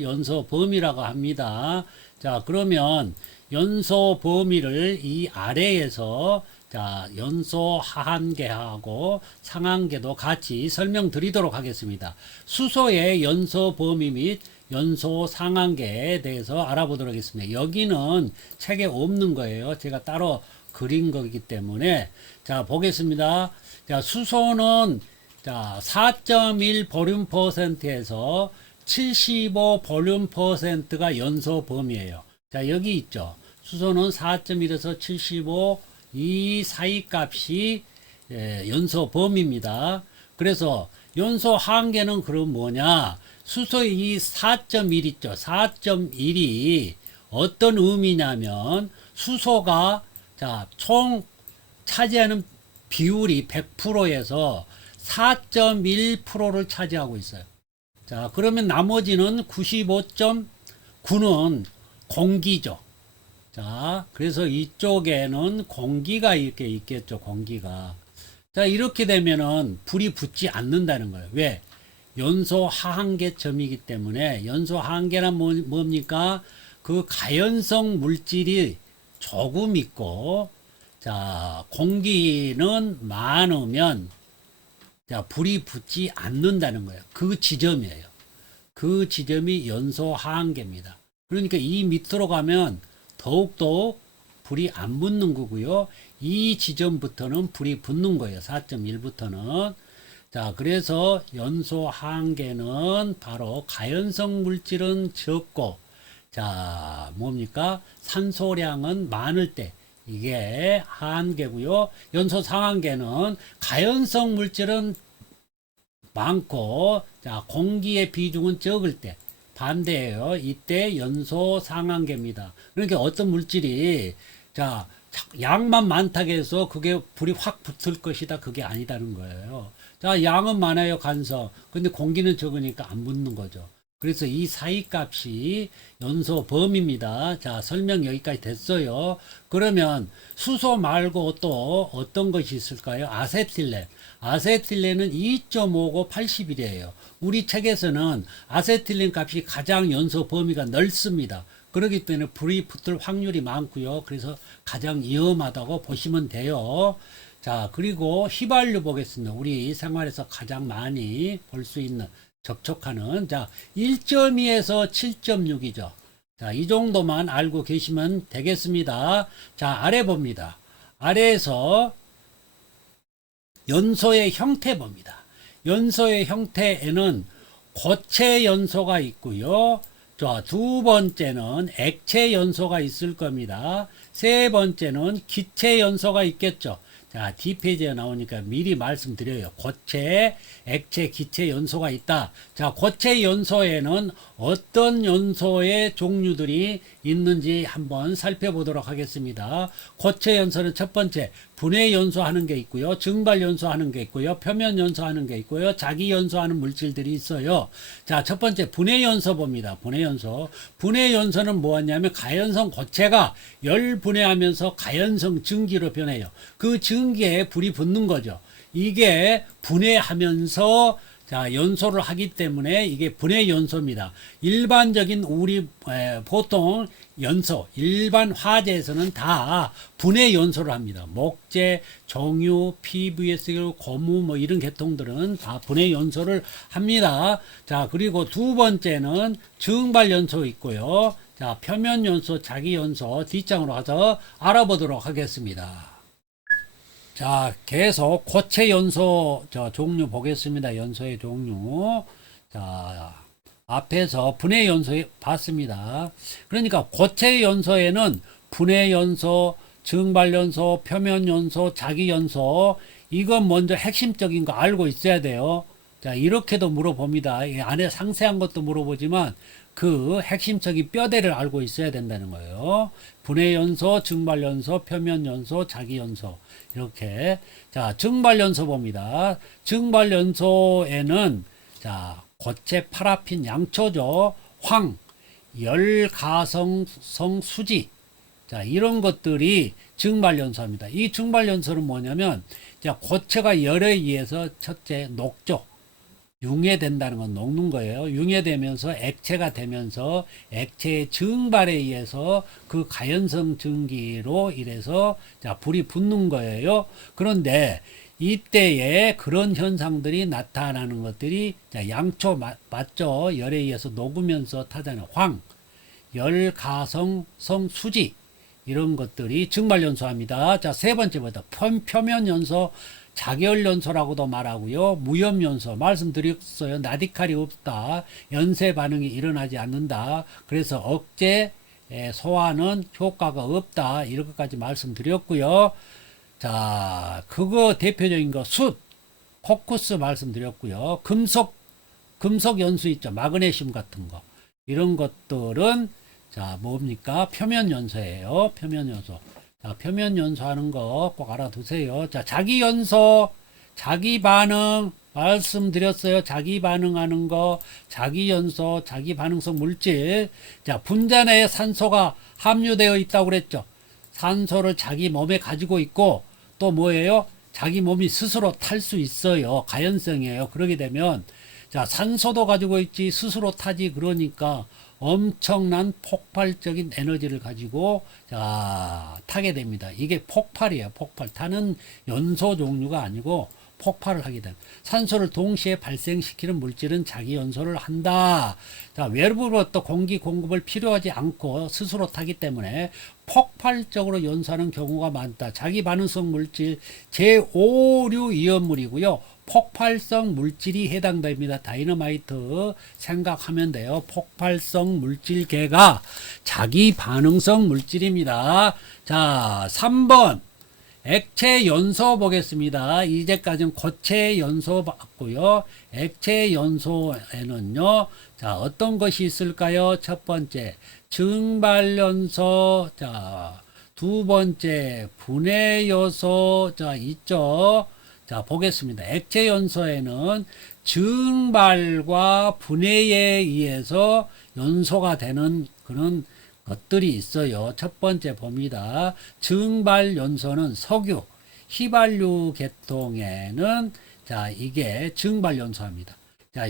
연소 범위라고 합니다. 자, 그러면 연소 범위를 이 아래에서 자, 연소 하한계하고 상한계도 같이 설명드리도록 하겠습니다. 수소의 연소 범위 및 연소 상한계에 대해서 알아보도록 하겠습니다. 여기는 책에 없는 거예요. 제가 따로 그린 거기 때문에 자, 보겠습니다. 자, 수소는 자, 4.1 볼륨 퍼센트에서 75 볼륨 퍼센트가 연소 범위예요. 자, 여기 있죠. 수소는 4.1에서 75 이 사이 값이 연소 범위입니다. 그래서 연소 한계는 그럼 뭐냐? 수소의 이 4.1 있죠. 4.1이 어떤 의미냐면 수소가 자, 총 차지하는 비율이 100%에서 4.1%를 차지하고 있어요. 자, 그러면 나머지는 95.9는 공기죠. 자, 그래서 이쪽에는 공기가 이렇게 있겠죠, 공기가. 자, 이렇게 되면은 불이 붙지 않는다는 거예요. 왜? 연소 하한계점이기 때문에 연소 하한계란 뭡니까? 그 가연성 물질이 조금 있고, 자, 공기는 많으면, 자, 불이 붙지 않는다는 거예요. 그 지점이에요. 그 지점이 연소 하한계입니다. 그러니까 이 밑으로 가면 더욱더 불이 안 붙는 거고요. 이 지점부터는 불이 붙는 거예요. 4.1부터는. 자, 그래서 연소 한계는 바로 가연성 물질은 적고, 자, 뭡니까? 산소량은 많을 때, 이게 한계고요. 연소 상한계는 가연성 물질은 많고, 자, 공기의 비중은 적을 때, 반대예요. 이때 연소 상한계입니다. 그러니까 어떤 물질이, 자, 양만 많다고 해서 그게 불이 확 붙을 것이다. 그게 아니다는 거예요. 자, 양은 많아요, 간성. 근데 공기는 적으니까 안 붙는 거죠. 그래서 이 사이 값이 연소 범위입니다. 자, 설명 여기까지 됐어요. 그러면 수소 말고 또 어떤 것이 있을까요? 아세틸렌. 아세틸렌은 2.5고 80이래요. 우리 책에서는 아세틸렌 값이 가장 연소 범위가 넓습니다. 그렇기 때문에 불이 붙을 확률이 많고요. 그래서 가장 위험하다고 보시면 돼요. 자, 그리고 휘발유 보겠습니다. 우리 생활에서 가장 많이 볼 수 있는 접촉하는, 자, 1.2에서 7.6이죠. 자, 이 정도만 알고 계시면 되겠습니다. 자, 아래 봅니다. 아래에서 연소의 형태 봅니다. 연소의 형태에는 고체 연소가 있고요. 자, 두 번째는 액체 연소가 있을 겁니다. 세 번째는 기체 연소가 있겠죠. 자, D페이지에 나오니까 미리 말씀드려요. 고체, 액체, 기체 연소가 있다. 자, 고체 연소에는 어떤 연소의 종류들이 있는지 한번 살펴보도록 하겠습니다. 고체 연소는 첫 번째, 분해 연소하는 게 있고요. 증발 연소하는 게 있고요. 표면 연소하는 게 있고요. 자기 연소하는 물질들이 있어요. 자, 첫 번째 분해 연소 봅니다. 분해 연소. 분해 연소는 뭐냐면 가연성 고체가 열 분해하면서 가연성 증기로 변해요. 그 증기에 불이 붙는 거죠. 이게 분해하면서 자, 연소를 하기 때문에 이게 분해 연소입니다. 일반적인 우리 보통 연소, 일반 화재에서는 다 분해 연소를 합니다. 목재, 정유, PVC, 고무 뭐 이런 계통들은 다 분해 연소를 합니다. 자, 그리고 두 번째는 증발 연소 있고요. 자, 표면 연소, 자기 연소 뒷장으로 가서 알아보도록 하겠습니다. 자, 계속 고체 연소 종류 보겠습니다. 연소의 종류. 자, 앞에서 분해 연소 봤습니다. 그러니까 고체 연소에는 분해 연소, 증발 연소, 표면 연소, 자기 연소, 이건 먼저 핵심적인 거 알고 있어야 돼요. 자, 이렇게도 물어봅니다. 이 안에 상세한 것도 물어보지만 그 핵심적인 뼈대를 알고 있어야 된다는 거예요. 분해 연소, 증발 연소, 표면 연소, 자기 연소. 이렇게. 자, 증발 연소 봅니다. 증발 연소에는 자, 고체, 파라핀, 양초죠. 황, 열가성성 수지. 자, 이런 것들이 증발 연소입니다. 이 증발 연소는 뭐냐면 자, 고체가 열에 의해서 첫째 녹죠. 융해된다는 건 녹는 거예요. 융해되면서 액체가 되면서 액체의 증발에 의해서 그 가연성 증기로 이래서 자, 불이 붙는 거예요. 그런데 이때에 그런 현상들이 나타나는 것들이 자, 양초 맞죠? 열에 의해서 녹으면서 타자는 황, 열가성성 수지 이런 것들이 증발 연소합니다. 자, 세 번째부터 표면 연소, 자결 연소라고도 말하고요. 무염 연소 말씀드렸어요. 나디칼이 없다. 연쇄 반응이 일어나지 않는다. 그래서 억제 소화는 효과가 없다. 이런 것까지 말씀드렸고요. 자, 그거 대표적인 거 숯, 코쿠스 말씀드렸고요. 금속 연수 있죠. 마그네슘 같은 거. 이런 것들은 자, 뭡니까? 표면 연소예요. 표면 연소. 자, 표면 연소하는 거 꼭 알아두세요. 자, 자기 연소, 자기 반응 말씀드렸어요. 자기 반응하는 거, 자기 연소, 자기 반응성 물질. 자, 분자 내에 산소가 함유되어 있다고 그랬죠. 산소를 자기 몸에 가지고 있고 또 뭐예요? 자기 몸이 스스로 탈 수 있어요. 가연성이에요. 그러게 되면 자, 산소도 가지고 있지 스스로 타지. 그러니까 엄청난 폭발적인 에너지를 가지고 자, 타게 됩니다. 이게 폭발이에요. 폭발. 타는 연소 종류가 아니고 폭발을 하게 됩니다. 산소를 동시에 발생시키는 물질은 자기 연소를 한다. 자, 외부로부터 공기 공급을 필요하지 않고 스스로 타기 때문에 폭발적으로 연소하는 경우가 많다. 자기 반응성 물질 제5류 이온물이고요. 폭발성 물질이 해당됩니다. 다이너마이트 생각하면 돼요. 폭발성 물질계가 자기 반응성 물질입니다. 자, 3번. 액체 연소 보겠습니다. 이제까지는 고체 연소 봤고요. 액체 연소에는요. 자, 어떤 것이 있을까요? 첫 번째, 증발 연소. 자, 두 번째, 분해 요소. 자, 있죠. 자, 보겠습니다. 액체 연소에는 증발과 분해에 의해서 연소가 되는 그런 것들이 있어요. 첫 번째 봅니다. 증발 연소는 석유, 휘발유 계통에는 자, 이게 증발 연소입니다. 자,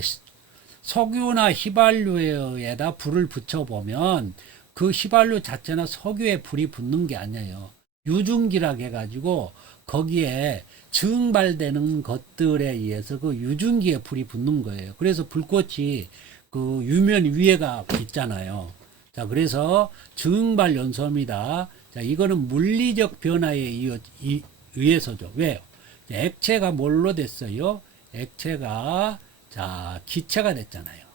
석유나 휘발유에다 불을 붙여보면 그 휘발유 자체나 석유에 불이 붙는 게 아니에요. 유증기라 해가지고 거기에 증발되는 것들에 의해서 그 유증기에 불이 붙는 거예요. 그래서 불꽃이 그 유면 위에가 있잖아요. 자, 그래서 증발 연소입니다. 자, 이거는 물리적 변화에 의해서죠. 왜요? 액체가 뭘로 됐어요? 액체가 자, 기체가 됐잖아요.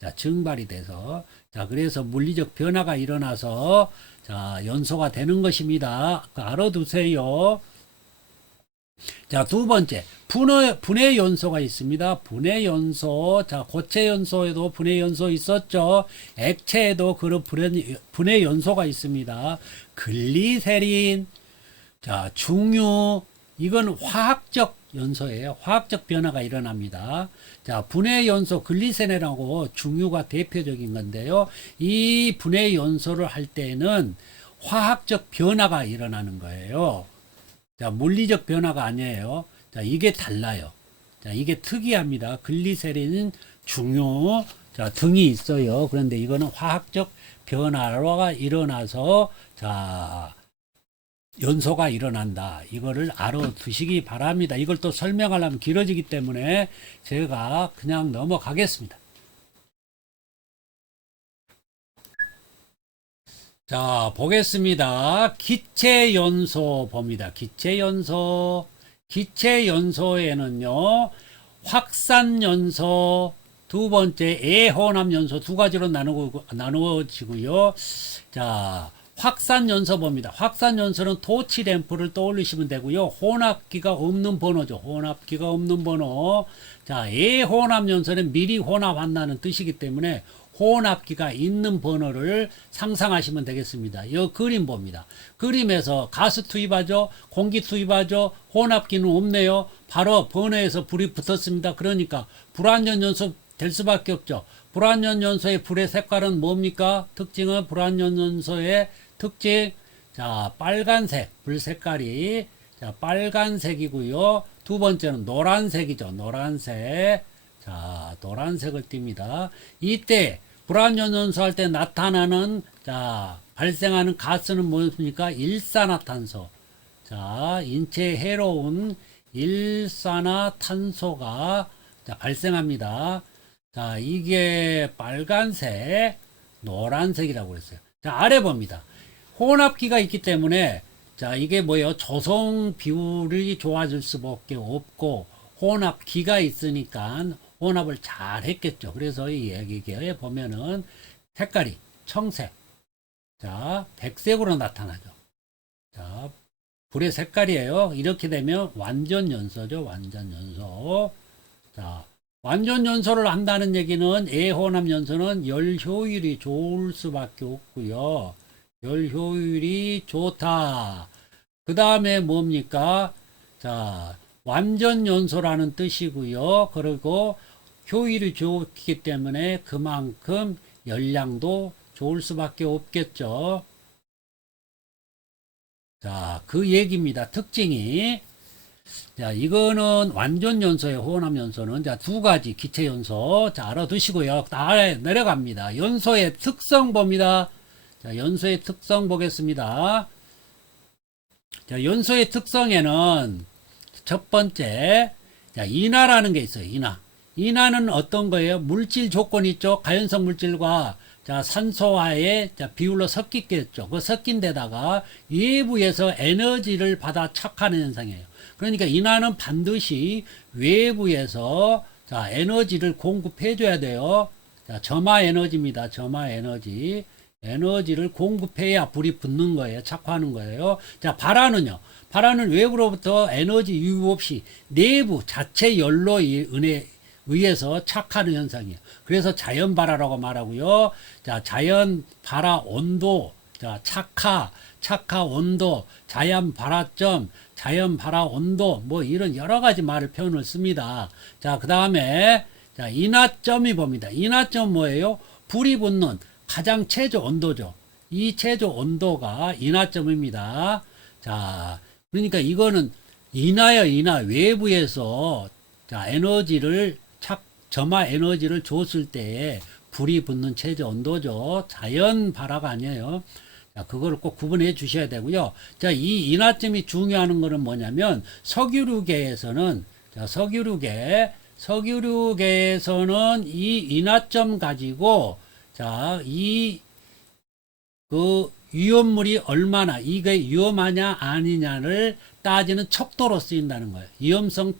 자, 증발이 돼서 자, 그래서 물리적 변화가 일어나서 자, 연소가 되는 것입니다. 알아두세요. 자, 두 번째, 분해 연소가 있습니다. 분해 연소. 자, 고체 연소에도 분해 연소 있었죠. 액체에도 그런 분해 연소가 있습니다. 글리세린. 자, 중유. 이건 화학적 연소예요. 화학적 변화가 일어납니다. 자, 분해 연소 글리세린하고 중유가 대표적인 건데요. 이 분해 연소를 할 때는 화학적 변화가 일어나는 거예요. 자, 물리적 변화가 아니에요. 자, 이게 달라요. 자, 이게 특이합니다. 글리세린, 중요, 자, 등이 있어요. 그런데 이거는 화학적 변화가 일어나서, 자, 연소가 일어난다. 이거를 알아두시기 바랍니다. 이걸 또 설명하려면 길어지기 때문에 제가 그냥 넘어가겠습니다. 자, 보겠습니다. 기체 연소 봅니다. 기체 연소. 기체 연소에는요, 확산 연소, 두 번째 애혼합 연소 두 가지로 나누어지고요. 자, 확산 연소 봅니다. 확산 연소는 토치 램프를 떠올리시면 되고요. 혼합기가 없는 번호죠. 혼합기가 없는 번호. 자, 애혼합 연소는 미리 혼합한다는 뜻이기 때문에 혼합기가 있는 번호를 상상하시면 되겠습니다. 이 그림 봅니다. 그림에서 가스 투입하죠. 공기 투입하죠. 혼합기는 없네요. 바로 번호에서 불이 붙었습니다. 그러니까 불완전 연소 될 수밖에 없죠. 불완전 연소의 불의 색깔은 뭡니까? 특징은 불완전 연소의 특징. 자, 빨간색 불 색깔이 자, 빨간색이고요. 두 번째는 노란색이죠. 노란색. 자, 노란색을 띱니다. 이때 불완전 연소할 때 나타나는 자, 발생하는 가스는 뭡니까? 일산화탄소. 자, 인체에 해로운 일산화탄소가 자, 발생합니다. 자, 이게 빨간색, 노란색이라고 했어요. 자, 아래 봅니다. 혼합기가 있기 때문에 자, 이게 뭐예요? 조성 비율이 좋아질 수밖에 없고 혼합기가 있으니까 혼합을 잘 했겠죠. 그래서 이 얘기에 보면은 색깔이 청색, 자, 백색으로 나타나죠. 자, 불의 색깔이에요. 이렇게 되면 완전 연소죠. 완전 연소. 자, 완전 연소를 한다는 얘기는 애혼합 연소는 열 효율이 좋을 수밖에 없고요. 열 효율이 좋다. 그 다음에 뭡니까? 자, 완전 연소라는 뜻이고요. 그리고 효율이 좋기 때문에 그만큼 열량도 좋을 수밖에 없겠죠. 자, 그 얘기입니다. 특징이. 자, 이거는 완전 연소의 혼합 연소는 자, 두 가지 기체 연소. 자, 알아두시고요. 아래 내려갑니다. 연소의 특성 봅니다. 자, 연소의 특성 보겠습니다. 자, 연소의 특성에는 첫 번째, 자, 인화라는 게 있어요. 인화. 인화는 어떤 거예요? 물질 조건 있죠? 가연성 물질과 자, 산소와의 자, 비율로 섞이겠죠. 그 섞인 데다가 외부에서 에너지를 받아 착하는 현상이에요. 그러니까 인하는 반드시 외부에서 자, 에너지를 공급해 줘야 돼요. 자, 점화 에너지입니다. 점화 에너지. 에너지를 공급해야 불이 붙는 거예요. 착화하는 거예요. 자, 발화는요. 발화는 외부로부터 에너지 유입 없이 내부 자체 열로 의해서 착하는 현상이에요. 그래서 자연 발화라고 말하고요. 자, 자연 발화 온도, 자, 착화 온도, 자연 발화점, 자연 발화 온도, 뭐 이런 여러 가지 말을 표현을 씁니다. 자, 그 다음에 자, 인하점이 봅니다. 인하점 뭐예요? 불이 붙는 가장 최저 온도죠. 이 최저 온도가 인하점입니다. 자, 그러니까 이거는 인하여 인하 외부에서 자, 에너지를 점화 에너지를 줬을 때에 불이 붙는 최저 온도죠. 자연 발화가 아니에요. 자, 그거를 꼭 구분해 주셔야 되고요. 자, 이 인하점이 중요한 거는 뭐냐면 석유류계에서는 자, 석유류계에서는 이 인하점 가지고 자, 그 위험물이 얼마나 이게 위험하냐 아니냐를 따지는 척도로 쓰인다는 거예요. 위험성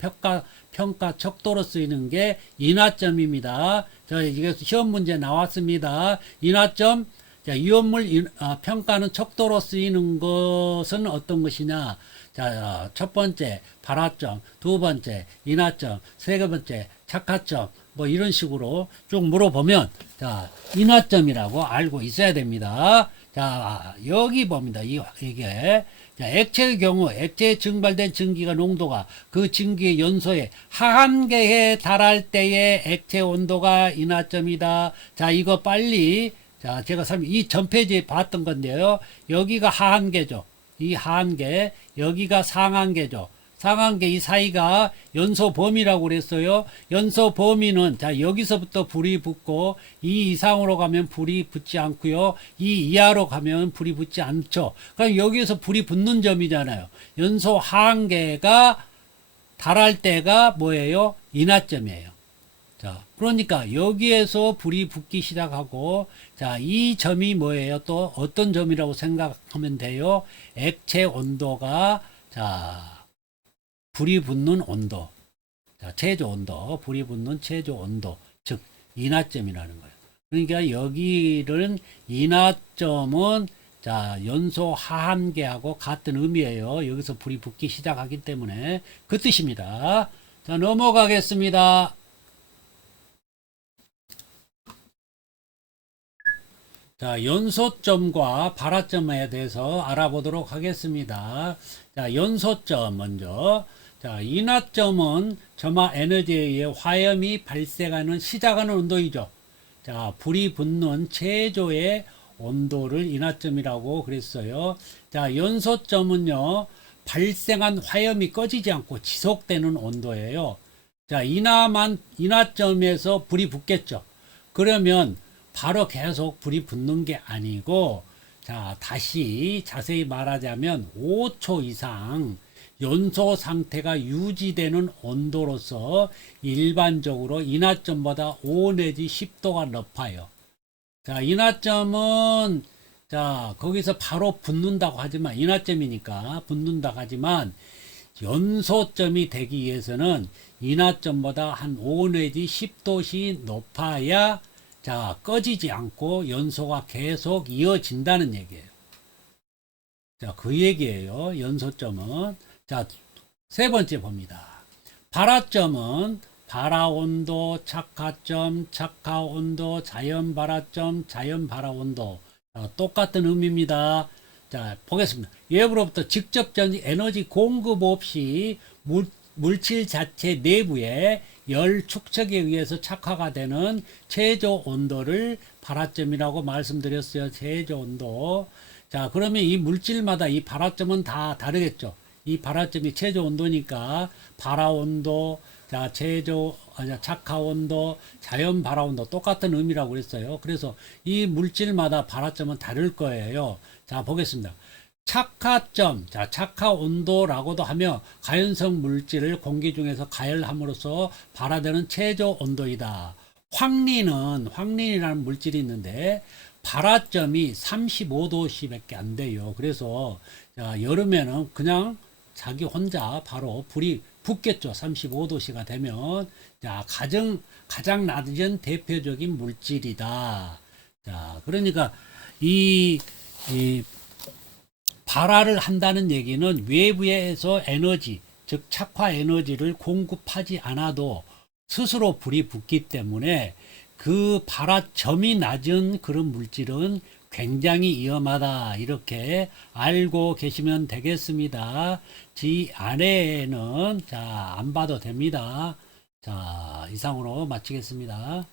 평가 척도로 쓰이는 게 인하점입니다. 자, 이게 시험 문제 나왔습니다. 인하점, 자, 위험물 평가는 척도로 쓰이는 것은 어떤 것이냐? 자, 첫 번째 발화점, 두 번째 인하점, 세 번째 착화점, 뭐 이런 식으로 쭉 물어보면 자, 인하점이라고 알고 있어야 됩니다. 자, 여기 봅니다. 이게 자, 액체의 경우 액체에 증발된 증기가 농도가 그 증기의 연소의 하한계에 달할 때의 액체 온도가 인하점이다. 자, 이거 빨리 자, 제가 이 전 페이지에 봤던 건데요. 여기가 하한계죠. 이 하한계, 여기가 상한계죠. 상한계 이 사이가 연소 범위라고 그랬어요. 연소 범위는 자, 여기서부터 불이 붙고 이 이상으로 가면 불이 붙지 않고요. 이 이하로 가면 불이 붙지 않죠. 그럼 여기에서 불이 붙는 점이잖아요. 연소 하한계가 달할 때가 뭐예요? 인하점이에요. 자, 그러니까 여기에서 불이 붙기 시작하고 자, 이 점이 뭐예요? 또 어떤 점이라고 생각하면 돼요? 액체 온도가 자, 불이 붙는 온도, 자, 최저 온도, 불이 붙는 최저 온도, 즉 인하점이라는 거예요. 그러니까 여기는 인하점은 자, 연소 하한계하고 같은 의미예요. 여기서 불이 붙기 시작하기 때문에 그 뜻입니다. 자, 넘어가겠습니다. 자, 연소점과 발화점에 대해서 알아보도록 하겠습니다. 자, 연소점 먼저. 자, 인하점은 점화 에너지에 의해 화염이 발생하는 시작하는 온도이죠. 자, 불이 붙는 최저의 온도를 인하점이라고 그랬어요. 자, 연소점은요, 발생한 화염이 꺼지지 않고 지속되는 온도예요. 자, 인하점에서 불이 붙겠죠. 그러면 바로 계속 불이 붙는 게 아니고, 자, 다시 자세히 말하자면 5초 이상 연소 상태가 유지되는 온도로서 일반적으로 인하점보다 5 내지 10도가 높아요. 자, 인하점은 자, 거기서 바로 붙는다고 하지만 인하점이니까 붙는다고 하지만 연소점이 되기 위해서는 인하점보다 한 5 내지 10도씩 높아야 자, 꺼지지 않고 연소가 계속 이어진다는 얘기예요. 자, 그 얘기예요. 연소점은. 자, 세 번째 봅니다. 발화점은 발화온도, 착화점, 착화온도, 자연발화점, 자연발화온도. 똑같은 의미입니다. 자, 보겠습니다. 외부로부터 직접적인 에너지 공급 없이 물질 자체 내부에 열 축적에 의해서 착화가 되는 최저 온도를 발화점이라고 말씀드렸어요. 최저 온도. 자, 그러면 이 물질마다 이 발화점은 다 다르겠죠. 이 발화점이 최저 온도니까 발화 온도, 자, 착화 온도, 자연 발화 온도 똑같은 의미라고 그랬어요. 그래서 이 물질마다 발화점은 다를 거예요. 자, 보겠습니다. 착화점, 자, 착화 온도라고도 하며 가연성 물질을 공기 중에서 가열함으로써 발화되는 최저 온도이다. 황린이라는 물질이 있는데 발화점이 35도씨밖에 안 돼요. 그래서 자, 여름에는 그냥 자기 혼자 바로 불이 붙겠죠. 35도씨가 되면. 자, 가장 낮은 대표적인 물질이다. 자, 그러니까 이 발화를 한다는 얘기는 외부에서 에너지, 즉 착화 에너지를 공급하지 않아도 스스로 불이 붙기 때문에 그 발화점이 낮은 그런 물질은 굉장히 위험하다. 이렇게 알고 계시면 되겠습니다. 지 아래에는 자, 안 봐도 됩니다. 자, 이상으로 마치겠습니다.